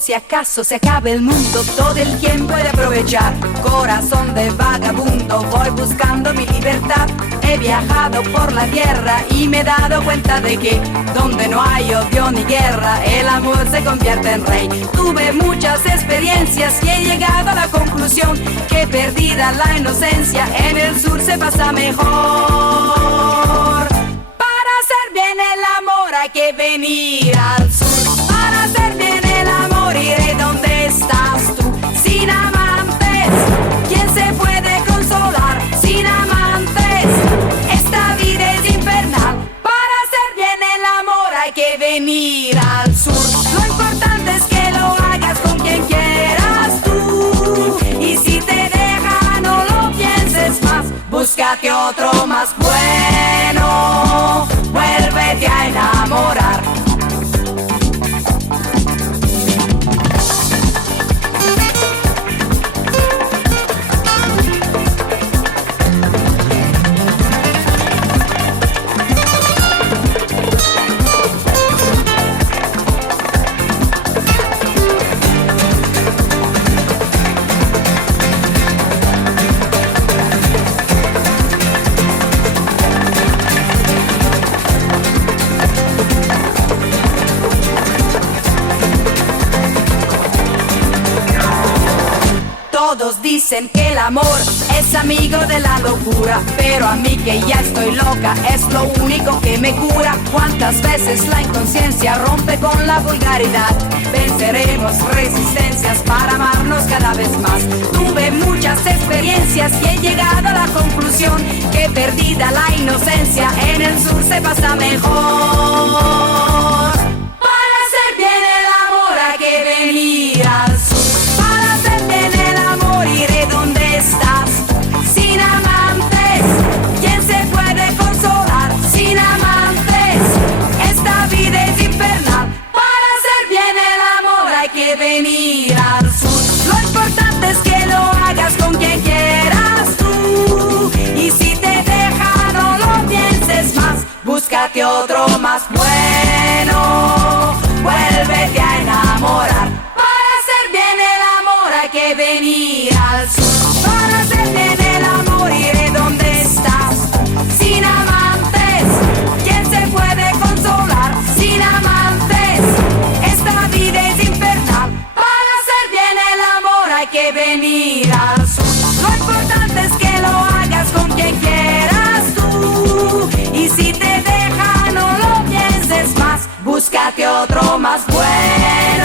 Si acaso se acaba el mundo, todo el tiempo puede aprovechar. Corazón de vagabundo, voy buscando mi libertad. He viajado por la tierra y me he dado cuenta de que donde no hay odio ni guerra, el amor se convierte en rey. Tuve muchas experiencias y he llegado a la conclusión que perdida la inocencia, en el sur se pasa mejor. Para hacer bien el amor hay que venir al sur. Para hacer bien el amor iré donde estás tú. Sin amantes, ¿quién se puede consolar? Sin amantes, esta vida es infernal. Para hacer bien el amor hay que venir al sur. Lo importante es que lo hagas con quien quieras tú. Y si te deja no lo pienses más, búscate otro más bueno. Vuélvete a enamorar. Todos dicen que el amor es amigo de la locura, pero a mí que ya estoy loca es lo único que me cura. Cuántas veces la inconsciencia rompe con la vulgaridad. Venceremos resistencias para amarnos cada vez más. Tuve muchas experiencias y he llegado a la conclusión que perdida la inocencia, en el sur se pasa mejor. Para hacer bien el amor hay que venir al sur. Para hacer bien el amor iré donde estás tú. Sin amantes, ¿quién se puede consolar? Sin amantes, esta vida es infernal. Para hacer bien el amor hay que venir al sur. Lo importante es que lo hagas con quien quieras tú. Y si te deja no lo pienses más, búscate otro más bueno. Vuélvete a enamorar. Para hacer bien el amor hay que venir al sur. Para hacer bien el amor iré donde estás tú. Sin amantes, ¿quién se puede consolar? Sin amantes, esta vida es infernal. Para hacer bien el amor hay que venir al sur. Lo importante es que lo hagas con quien quieras tú. Y si te deja no lo pienses más, búscate otro más bueno.